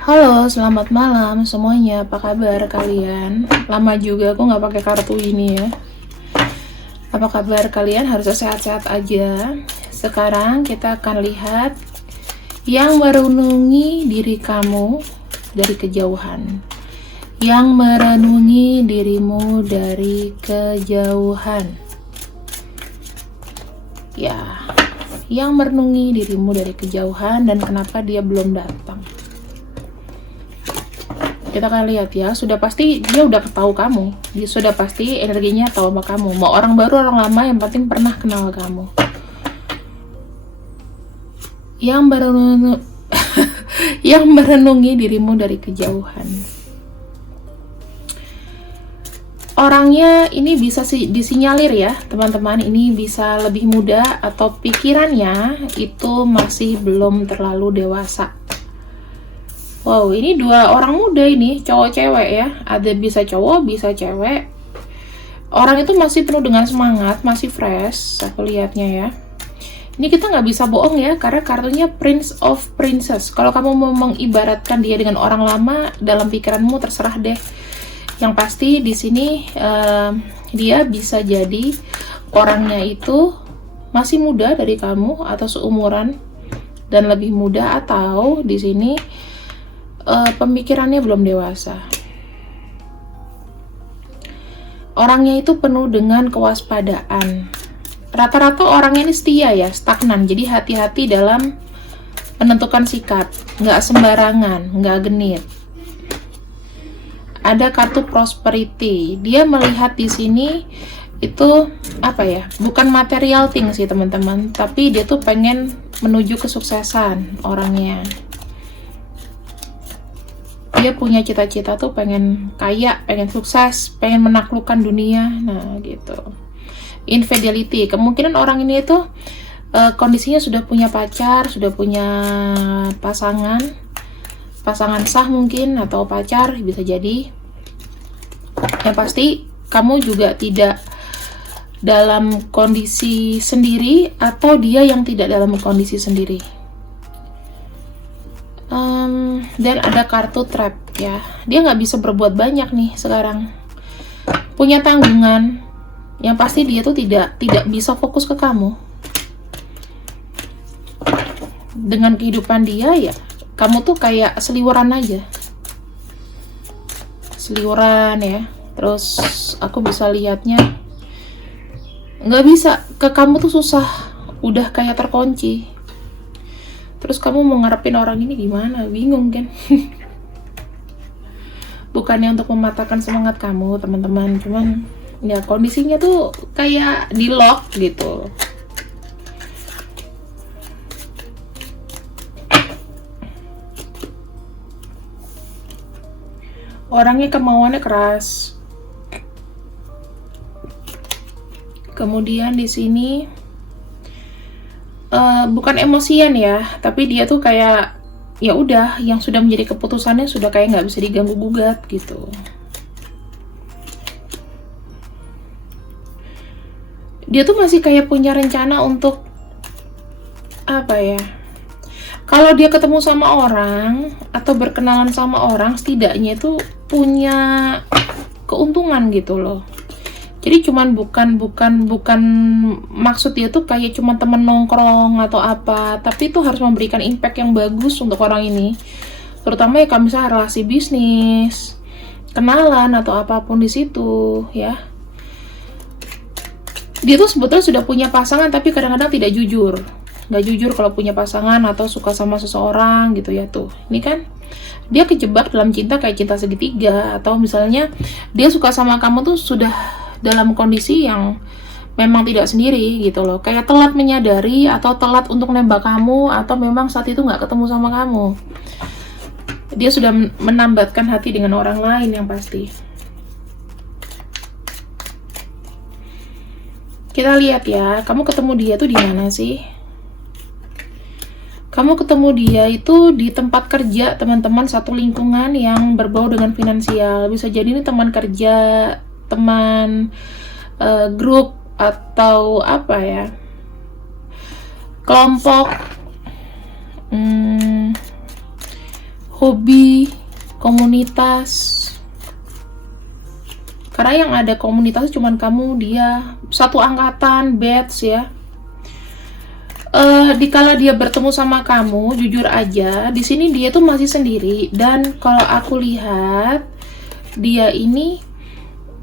Halo, selamat malam semuanya. Apa kabar kalian? Lama juga aku nggak pakai kartu ini ya. Apa kabar kalian? Harusnya sehat-sehat aja. Sekarang kita akan lihat yang merenungi diri kamu dari kejauhan. Yang merenungi dirimu dari kejauhan. Ya, yang merenungi dirimu dari kejauhan dan kenapa dia belum datang. Kita akan lihat ya, sudah pasti dia udah tahu kamu, dia sudah pasti energinya tahu sama kamu, mau orang baru orang lama yang penting pernah kenal kamu. Yang merenungi yang merenungi dirimu dari kejauhan. Orangnya ini bisa disinyalir ya teman-teman, ini bisa lebih muda atau pikirannya itu masih belum terlalu dewasa. Wow, ini dua orang muda ini, cowok cewek ya. Ada bisa cowok, bisa cewek. Orang itu masih penuh dengan semangat, masih fresh, aku lihatnya ya. Ini kita nggak bisa bohong ya, karena kartunya Prince of Princess. Kalau kamu mau mengibaratkan dia dengan orang lama, dalam pikiranmu terserah deh. Yang pasti di sini dia bisa jadi orangnya itu masih muda dari kamu atau seumuran dan lebih muda, atau di sini pemikirannya belum dewasa. Orangnya itu penuh dengan kewaspadaan. Rata-rata orangnya ini setia ya, stagnan. Jadi hati-hati dalam menentukan sikap, nggak sembarangan, nggak genit. Ada kartu prosperity. Dia melihat di sini itu apa ya? Bukan material thing sih teman-teman, tapi dia tuh pengen menuju kesuksesan orangnya. Dia punya cita-cita tuh pengen kaya, pengen sukses, pengen menaklukkan dunia. Nah gitu. Infidelity, kemungkinan orang ini tuh kondisinya sudah punya pacar, sudah punya pasangan sah mungkin, atau pacar bisa jadi. Yang pasti kamu juga tidak dalam kondisi sendiri, atau dia yang tidak dalam kondisi sendiri. Dan ada kartu trap ya, dia nggak bisa berbuat banyak nih sekarang, punya tanggungan. Yang pasti dia tuh tidak bisa fokus ke kamu. Dengan kehidupan dia ya, kamu tuh kayak seliweran aja, seliweran ya. Terus aku bisa lihatnya nggak bisa ke kamu tuh, susah, udah kayak terkunci. Terus kamu mau ngarepin orang ini gimana? Bingung kan? Bukannya untuk mematahkan semangat kamu teman-teman, cuman ya kondisinya tuh kayak di lock gitu. Orangnya kemauannya keras. Kemudian di sini bukan emosian ya, tapi dia tuh kayak ya udah, yang sudah menjadi keputusannya sudah kayak nggak bisa diganggu gugat gitu. Dia tuh masih kayak punya rencana untuk apa ya? Kalau dia ketemu sama orang atau berkenalan sama orang, setidaknya itu punya keuntungan gitu loh. Jadi cuman bukan maksud dia tuh kayak cuman temen nongkrong atau apa, tapi itu harus memberikan impact yang bagus untuk orang ini. Terutama ya kalau misalnya relasi bisnis, kenalan atau apapun di situ ya. Dia tuh sebetulnya sudah punya pasangan, tapi kadang-kadang tidak jujur. Nggak jujur kalau punya pasangan atau suka sama seseorang gitu ya tuh. Ini kan dia kejebak dalam cinta kayak cinta segitiga, atau misalnya dia suka sama kamu tuh sudah dalam kondisi yang memang tidak sendiri gitu loh, kayak telat menyadari atau telat untuk nembak kamu, atau memang saat itu nggak ketemu sama kamu. Dia sudah menambatkan hati dengan orang lain yang pasti. Kita lihat ya, kamu ketemu dia tuh di mana sih? Kamu ketemu dia itu di tempat kerja teman-teman, satu lingkungan yang berbau dengan finansial. Bisa jadi ini teman kerja, teman grup, atau apa ya, kelompok hobi, komunitas. Karena yang ada komunitas cuman kamu, dia, satu angkatan, batch ya. Dikala dia bertemu sama kamu, jujur aja, di sini dia tuh masih sendiri. Dan kalau aku lihat, dia ini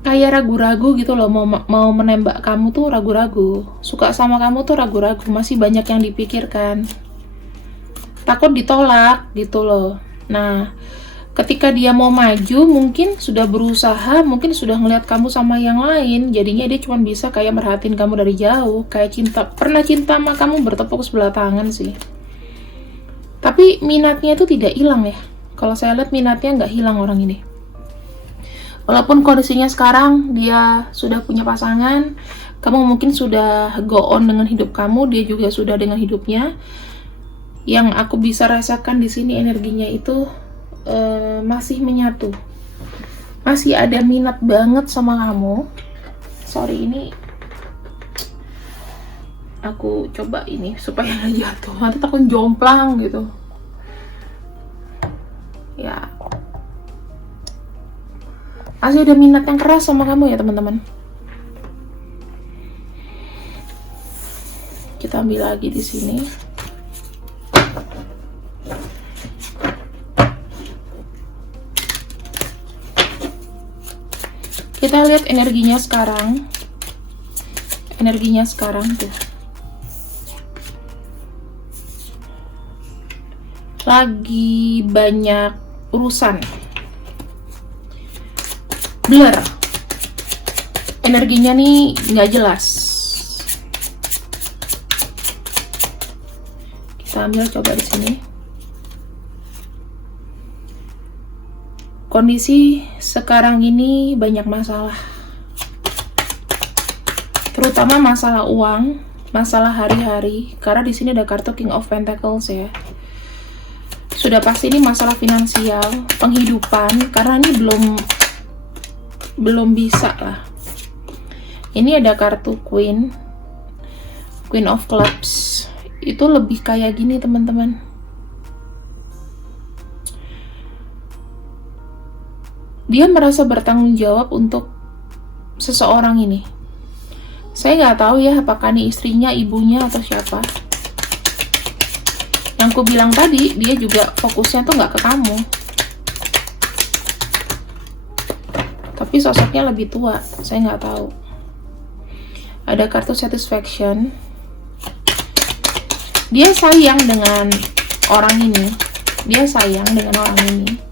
kayak ragu-ragu gitu loh, mau menembak kamu tuh ragu-ragu, suka sama kamu tuh ragu-ragu, masih banyak yang dipikirkan, takut ditolak gitu loh. Nah, ketika dia mau maju, mungkin sudah berusaha, mungkin sudah ngeliat kamu sama yang lain, jadinya dia cuma bisa kayak merhatiin kamu dari jauh, kayak pernah cinta sama kamu, bertepuk sebelah tangan sih. Tapi minatnya itu tidak hilang ya. Kalau saya lihat minatnya nggak hilang orang ini. Walaupun kondisinya sekarang dia sudah punya pasangan, kamu mungkin sudah go on dengan hidup kamu, dia juga sudah dengan hidupnya. Yang aku bisa rasakan di sini energinya itu masih menyatu, masih ada minat banget sama kamu. Sorry, ini aku coba ini supaya nggak jatuh, nanti takut jomplang gitu ya. Masih ada minat yang keras sama kamu ya teman-teman. Kita ambil lagi di sini. Kita lihat energinya sekarang. Energinya sekarang tuh. Lagi banyak urusan. Blur. Energinya nih nggak jelas. Kita ambil coba di sini. Kondisi sekarang ini banyak masalah. Terutama masalah uang, masalah hari-hari, karena di sini ada kartu King of Pentacles ya. Sudah pasti ini masalah finansial, penghidupan, karena ini belum bisa lah. Ini ada kartu Queen of Clubs. Itu lebih kayak gini teman-teman. Dia merasa bertanggung jawab untuk seseorang ini. Saya nggak tahu ya apakah ini istrinya, ibunya, atau siapa. Yang ku bilang tadi, dia juga fokusnya tuh nggak ke kamu. Tapi sosoknya lebih tua, saya nggak tahu. Ada kartu Satisfaction. Dia sayang dengan orang ini. Dia sayang dengan orang ini.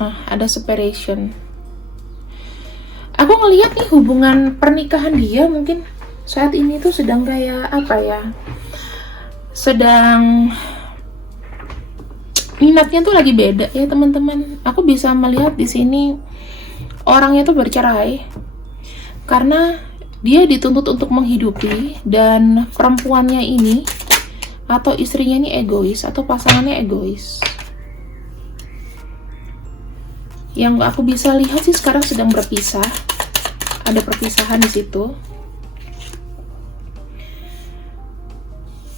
Nah, ada Separation. Aku ngelihat nih hubungan pernikahan dia mungkin saat ini tuh sedang kayak apa ya? Sedang minatnya tuh lagi beda ya teman-teman. Aku bisa melihat di sini orangnya tuh bercerai karena dia dituntut untuk menghidupi, dan perempuannya ini atau istrinya ini egois atau pasangannya egois. Yang aku bisa lihat sih sekarang sedang berpisah. Ada perpisahan di situ.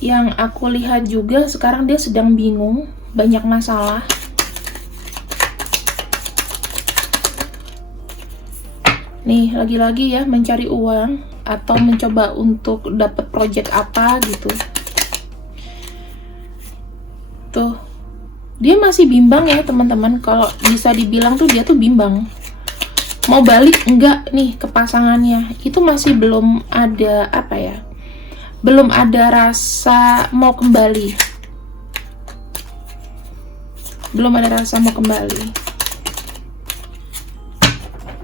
Yang aku lihat juga sekarang dia sedang bingung, banyak masalah. Nih, lagi-lagi ya, mencari uang atau mencoba untuk dapat project apa gitu. Tuh, dia masih bimbang ya teman-teman. Kalau bisa dibilang tuh dia tuh bimbang. Mau balik enggak nih ke pasangannya. Itu masih belum ada apa ya. Belum ada rasa mau kembali. Belum ada rasa mau kembali.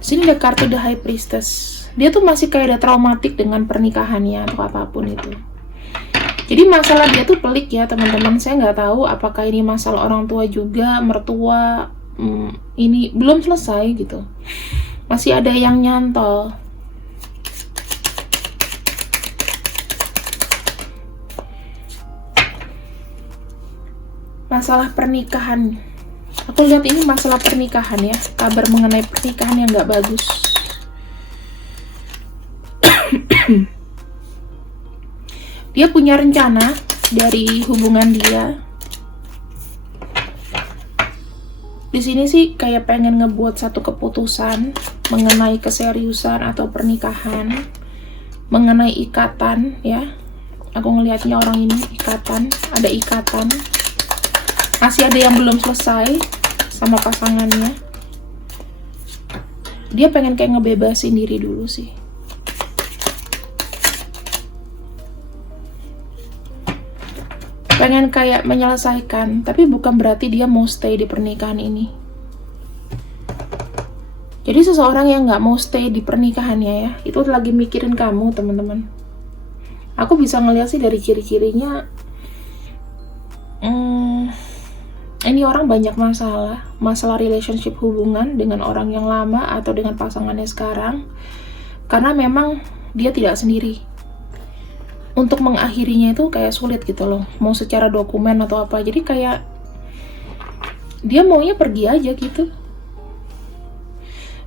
Sini ada kartu The High Priestess. Dia tuh masih kayak ada traumatik dengan pernikahannya atau apapun itu. Jadi masalah dia tuh pelik ya teman-teman. Saya nggak tahu apakah ini masalah orang tua juga, mertua. Ini belum selesai gitu. Masih ada yang nyantol. Masalah pernikahan. Aku lihat ini masalah pernikahan ya. Kabar mengenai pernikahan yang nggak bagus. Dia punya rencana dari hubungan dia. Di sini sih kayak pengen ngebuat satu keputusan mengenai keseriusan atau pernikahan, mengenai ikatan ya. Aku ngelihatnya orang ini ikatan, ada ikatan. Masih ada yang belum selesai sama pasangannya. Dia pengen kayak ngebebasin diri dulu sih. Pengen kayak menyelesaikan, tapi bukan berarti dia mau stay di pernikahan ini. Jadi seseorang yang nggak mau stay di pernikahannya ya, itu lagi mikirin kamu teman-teman. Aku bisa ngeliat sih dari ciri-cirinya, ini orang banyak masalah relationship hubungan dengan orang yang lama atau dengan pasangannya sekarang, karena memang dia tidak sendiri. Untuk mengakhirinya itu kayak sulit gitu loh, mau secara dokumen atau apa. Jadi kayak dia maunya pergi aja gitu.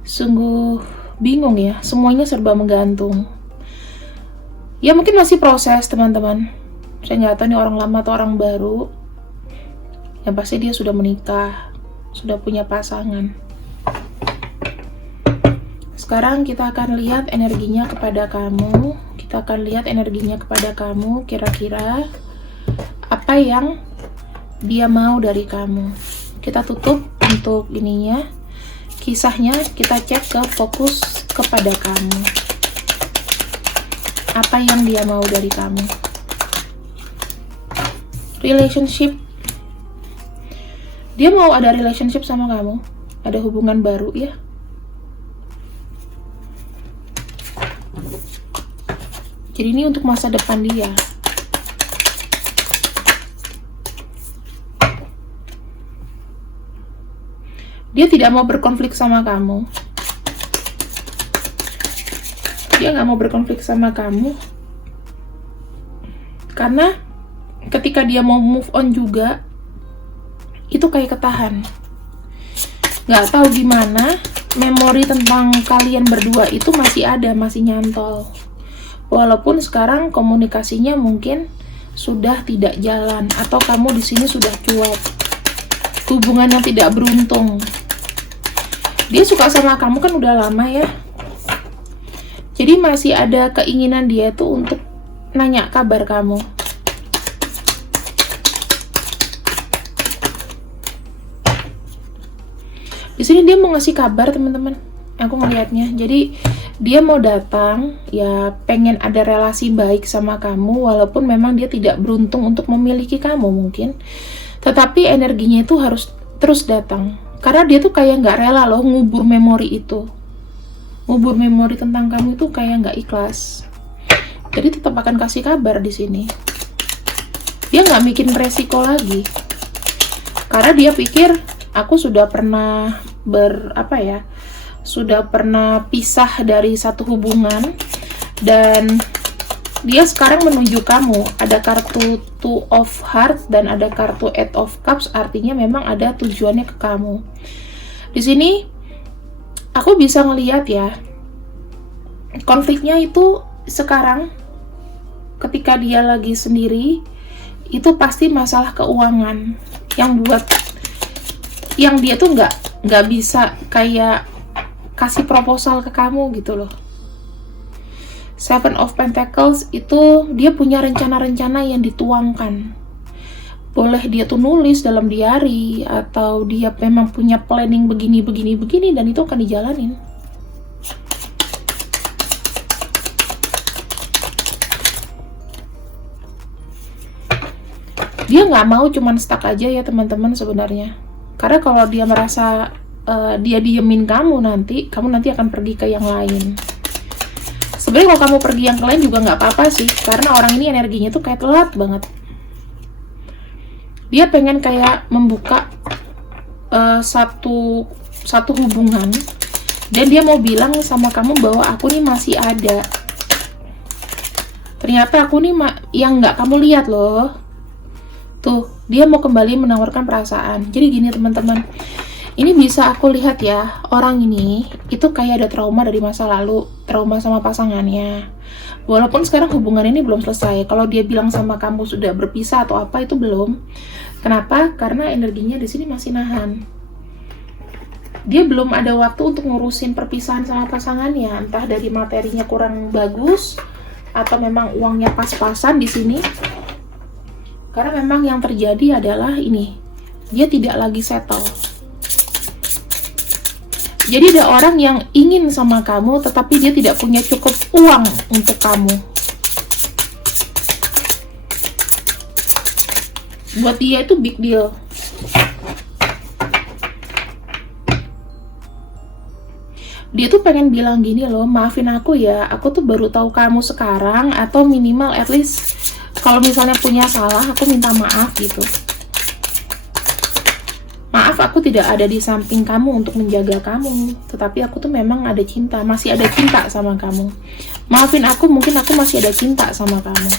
Sungguh bingung ya, semuanya serba menggantung. Ya mungkin masih proses teman-teman. Saya nggak tahu nih orang lama atau orang baru. Yang pasti dia sudah menikah, sudah punya pasangan. Sekarang kita akan lihat energinya kepada kamu. Kita akan lihat energinya kepada kamu, kira-kira apa yang dia mau dari kamu. Kita tutup untuk ininya, kisahnya kita cek ke fokus kepada kamu. Apa yang dia mau dari kamu? Relationship. Dia mau ada relationship sama kamu, ada hubungan baru ya. Jadi ini untuk masa depan dia. Dia tidak mau berkonflik sama kamu. Dia nggak mau berkonflik sama kamu. Karena ketika dia mau move on juga, itu kayak ketahan. Nggak tahu gimana, memori tentang kalian berdua itu masih ada, masih nyantol. Walaupun sekarang komunikasinya mungkin sudah tidak jalan atau kamu di sini sudah cuek. Hubungan yang tidak beruntung. Dia suka sama kamu kan udah lama ya. Jadi masih ada keinginan dia tuh untuk nanya kabar kamu. Di sini dia mau ngasih kabar teman-teman. Aku ngelihatnya. Jadi dia mau datang, ya pengen ada relasi baik sama kamu, walaupun memang dia tidak beruntung untuk memiliki kamu mungkin. Tetapi energinya itu harus terus datang. Karena dia tuh kayak nggak rela loh ngubur memori itu. Ngubur memori tentang kamu itu kayak nggak ikhlas. Jadi tetap akan kasih kabar di sini. Dia nggak bikin resiko lagi. Karena dia pikir, aku sudah pernah sudah pernah pisah dari satu hubungan dan dia sekarang menuju kamu. Ada kartu Two of Hearts dan ada kartu Eight of Cups, artinya memang ada tujuannya ke kamu. Di sini aku bisa ngelihat ya, konfliknya itu sekarang ketika dia lagi sendiri itu pasti masalah keuangan yang dia tuh nggak bisa kayak kasih proposal ke kamu gitu loh. Seven of Pentacles itu dia punya rencana-rencana yang dituangkan. Boleh dia tuh nulis dalam diary atau dia memang punya planning begini dan itu akan dijalanin. Dia nggak mau cuman stuck aja ya teman-teman sebenarnya. Karena kalau dia merasa dia diemin kamu nanti akan pergi ke yang lain. Sebenarnya kalau kamu pergi yang lain juga nggak apa-apa sih, karena orang ini energinya tuh kayak telat banget. Dia pengen kayak membuka satu hubungan dan dia mau bilang sama kamu bahwa aku nih masih ada. Ternyata aku nih yang nggak kamu lihat loh. Tuh, dia mau kembali menawarkan perasaan. Jadi gini teman-teman, ini bisa aku lihat ya, orang ini itu kayak ada trauma dari masa lalu, trauma sama pasangannya. Walaupun sekarang hubungan ini belum selesai. Kalau dia bilang sama kamu sudah berpisah atau apa, itu belum. Kenapa? Karena energinya di sini masih nahan. dia belum ada waktu untuk ngurusin perpisahan sama pasangannya, entah dari materinya kurang bagus atau memang uangnya pas-pasan di sini. Karena memang yang terjadi adalah ini, dia tidak lagi settle. Jadi ada orang yang ingin sama kamu, tetapi dia tidak punya cukup uang untuk kamu. Buat dia itu big deal. Dia tuh pengen bilang gini loh, maafin aku ya, aku tuh baru tahu kamu sekarang, atau minimal at least kalau misalnya punya salah, aku minta maaf gitu. Maaf, aku tidak ada di samping kamu untuk menjaga kamu, tetapi aku tuh memang ada cinta, masih ada cinta sama kamu. Maafin aku, mungkin aku masih ada cinta sama kamu.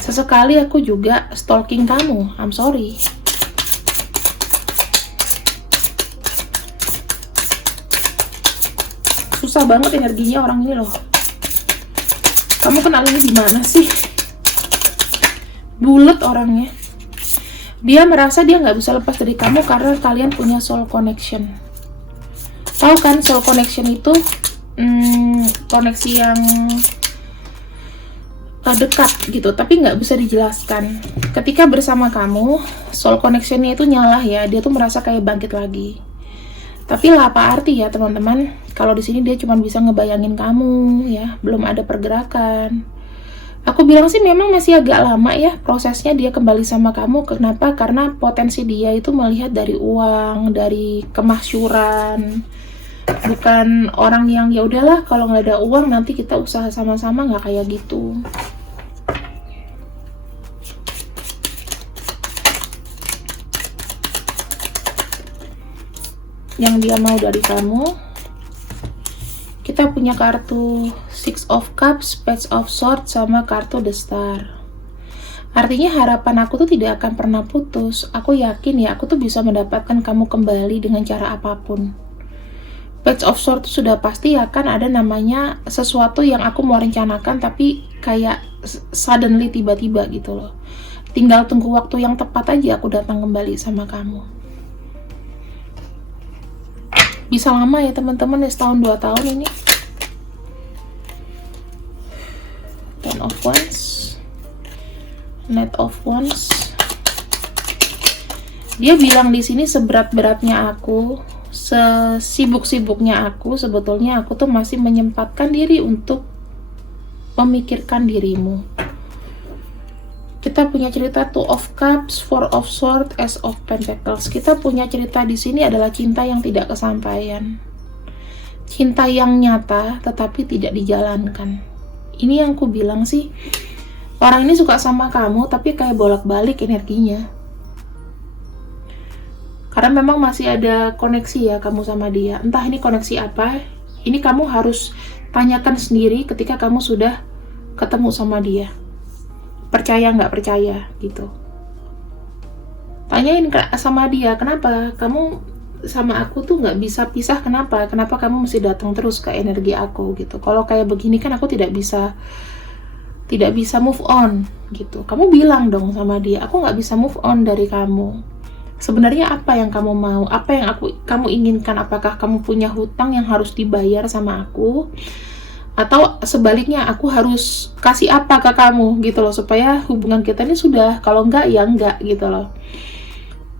Sesekali aku juga stalking kamu, I'm sorry. Susah banget energinya orang ini loh. Kamu kenal ini di mana sih? Bulet orangnya. Dia merasa dia nggak bisa lepas dari kamu karena kalian punya soul connection. Tahu kan soul connection itu koneksi yang dekat gitu, tapi nggak bisa dijelaskan. Ketika bersama kamu, soul connectionnya itu nyala ya, dia tuh merasa kayak bangkit lagi. Tapi lah apa arti ya teman-teman, kalau di sini dia cuma bisa ngebayangin kamu ya, belum ada pergerakan. Aku bilang sih memang masih agak lama ya prosesnya dia kembali sama kamu. Kenapa? Karena potensi dia itu melihat dari uang, dari kemasyuran. Bukan orang yang ya udahlah kalau nggak ada uang nanti kita usaha sama-sama, nggak kayak gitu. Yang dia mau dari kamu, kita punya kartu Six of Cups, Page of Swords, sama kartu The Star. Artinya harapan aku tuh tidak akan pernah putus. Aku yakin ya, aku tuh bisa mendapatkan kamu kembali dengan cara apapun. Page of Swords sudah pasti akan ada namanya sesuatu yang aku mau rencanakan, tapi kayak suddenly tiba-tiba gitu loh. Tinggal tunggu waktu yang tepat aja aku datang kembali sama kamu. Bisa lama ya teman-teman, ya setahun 2 tahun ini. Ten of Wands, Knight of Wands. Dia bilang di sini seberat-beratnya aku, sesibuk-sibuknya aku, sebetulnya aku tuh masih menyempatkan diri untuk memikirkan dirimu. Kita punya cerita Two of Cups, Four of Swords, Ace of Pentacles. Kita punya cerita di sini adalah cinta yang tidak kesampaian. Cinta yang nyata tetapi tidak dijalankan. Ini yang ku bilang sih, orang ini suka sama kamu tapi kayak bolak-balik energinya. Karena memang masih ada koneksi ya kamu sama dia. Entah ini koneksi apa, ini kamu harus tanyakan sendiri ketika kamu sudah ketemu sama dia. Percaya nggak percaya gitu. Tanyain sama dia, kenapa kamu sama aku tuh nggak bisa pisah, kenapa kamu mesti datang terus ke energi aku gitu. Kalau kayak begini kan aku tidak bisa move on gitu. Kamu bilang dong sama dia, aku nggak bisa move on dari kamu. Sebenarnya apa yang kamu mau, apa yang kamu inginkan? Apakah kamu punya hutang yang harus dibayar sama aku, atau sebaliknya aku harus kasih apa ke kamu gitu loh, supaya hubungan kita ini sudah, kalau enggak ya enggak gitu loh.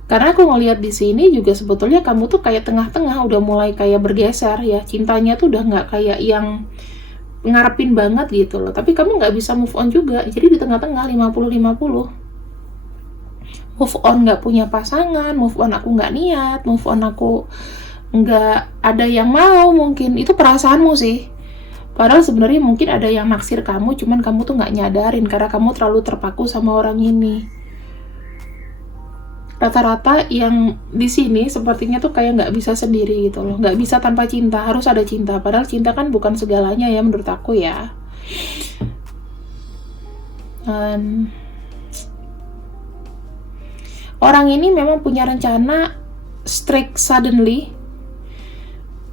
Karena aku ngelihat di sini juga sebetulnya kamu tuh kayak tengah-tengah udah mulai kayak bergeser ya, cintanya tuh udah nggak kayak yang ngarepin banget gitu loh, tapi kamu nggak bisa move on juga, jadi di tengah-tengah 50-50. Move on nggak punya pasangan, move on aku nggak niat, move on aku nggak ada yang mau, mungkin itu perasaanmu sih. Padahal sebenarnya mungkin ada yang naksir kamu, cuman kamu tuh nggak nyadarin karena kamu terlalu terpaku sama orang ini. Rata-rata yang di sini sepertinya tuh kayak nggak bisa sendiri gitu loh, nggak bisa tanpa cinta, harus ada cinta. Padahal cinta kan bukan segalanya ya menurut aku ya. Orang ini memang punya rencana strike suddenly.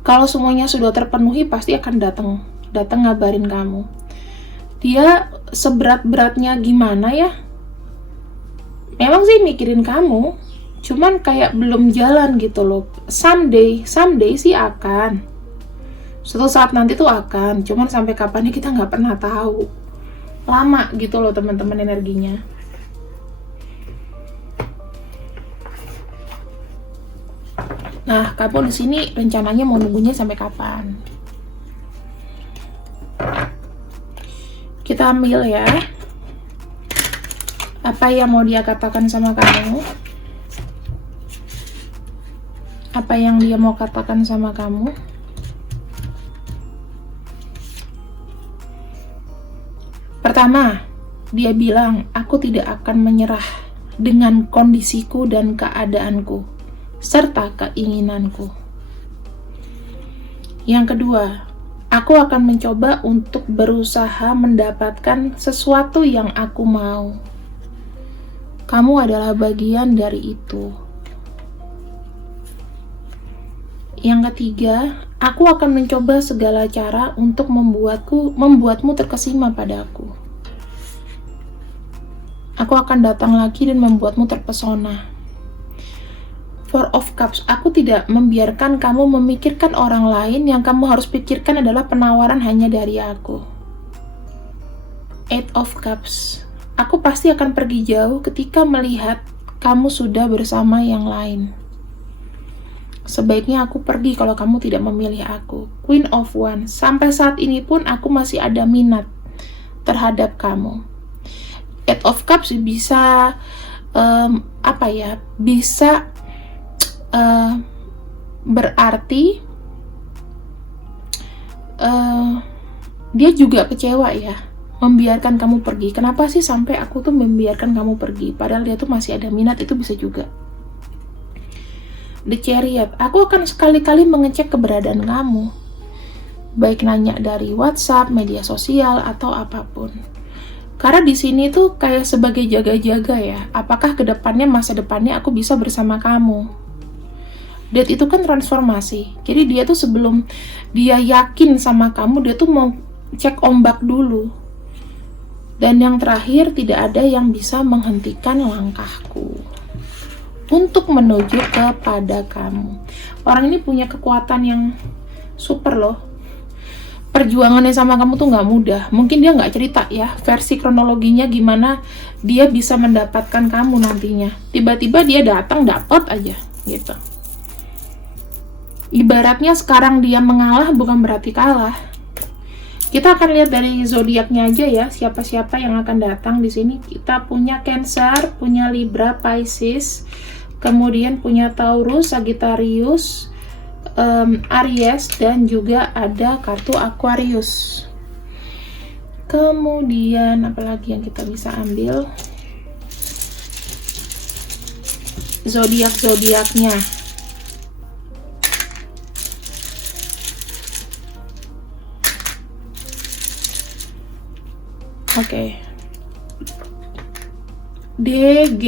Kalau semuanya sudah terpenuhi pasti akan datang ngabarin kamu. Dia seberat-beratnya gimana ya? Memang sih mikirin kamu, cuman kayak belum jalan gitu loh. Someday sih akan, suatu saat nanti tuh akan, cuman sampai kapannya kita nggak pernah tahu. Lama gitu loh teman-teman energinya. Nah, kamu di sini rencananya mau nunggunya sampai kapan? Kita ambil ya. Apa yang mau dia katakan sama kamu? Apa yang dia mau katakan sama kamu? Pertama, dia bilang, aku tidak akan menyerah dengan kondisiku dan keadaanku, serta keinginanku. Yang kedua, aku akan mencoba untuk berusaha mendapatkan sesuatu yang aku mau. Kamu adalah bagian dari itu. Yang ketiga, aku akan mencoba segala cara untuk membuatmu terkesima padaku. Aku akan datang lagi dan membuatmu terpesona. Four of Cups, aku tidak membiarkan kamu memikirkan orang lain. Yang kamu harus pikirkan adalah penawaran hanya dari aku. Eight of Cups, aku pasti akan pergi jauh ketika melihat kamu sudah bersama yang lain. Sebaiknya aku pergi kalau kamu tidak memilih aku. Queen of Wands, sampai saat ini pun aku masih ada minat terhadap kamu. Eight of Cups bisa bisa berarti dia juga kecewa ya, membiarkan kamu pergi. Kenapa sih sampai aku tuh membiarkan kamu pergi, padahal dia tuh masih ada minat, itu bisa juga. The Chariot, aku akan sekali-kali mengecek keberadaan kamu, baik nanya dari WhatsApp, media sosial, atau apapun. Karena di sini tuh kayak sebagai jaga-jaga ya, apakah kedepannya, masa depannya aku bisa bersama kamu. Death itu kan transformasi, jadi dia tuh sebelum dia yakin sama kamu, dia tuh mau cek ombak dulu. Dan yang terakhir, tidak ada yang bisa menghentikan langkahku untuk menuju kepada kamu. Orang ini punya kekuatan yang super loh. Perjuangannya sama kamu tuh nggak mudah. Mungkin dia nggak cerita ya versi kronologinya gimana dia bisa mendapatkan kamu nantinya. Tiba-tiba dia datang, dapat aja gitu. Ibaratnya sekarang dia mengalah bukan berarti kalah. Kita akan lihat dari zodiaknya aja ya, siapa-siapa yang akan datang di sini. Kita punya Cancer, punya Libra, Pisces, kemudian punya Taurus, Sagittarius, Aries, dan juga ada kartu Aquarius. Kemudian apalagi yang kita bisa ambil? Zodiak-zodiaknya. Oke. D, G,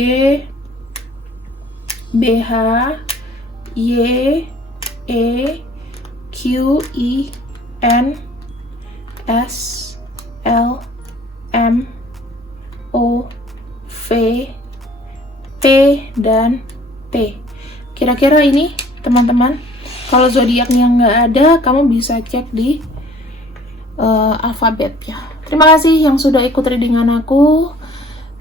B, H, Y, E, Q, I, N, S, L, M, O, V, T, dan T. Kira-kira ini teman-teman, kalau zodiaknya nggak ada, kamu bisa cek di alfabet ya. Terima kasih yang sudah ikut readingan aku.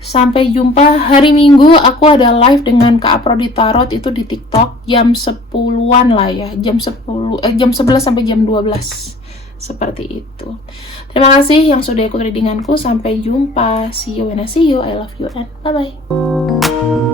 Sampai jumpa hari Minggu. Aku ada live dengan Kak Aprodi Tarot itu di TikTok jam 10-an lah ya, jam 11 sampai jam 12 seperti itu. Terima kasih yang sudah ikut readinganku. Sampai jumpa. See you when I see you. I love you and bye bye.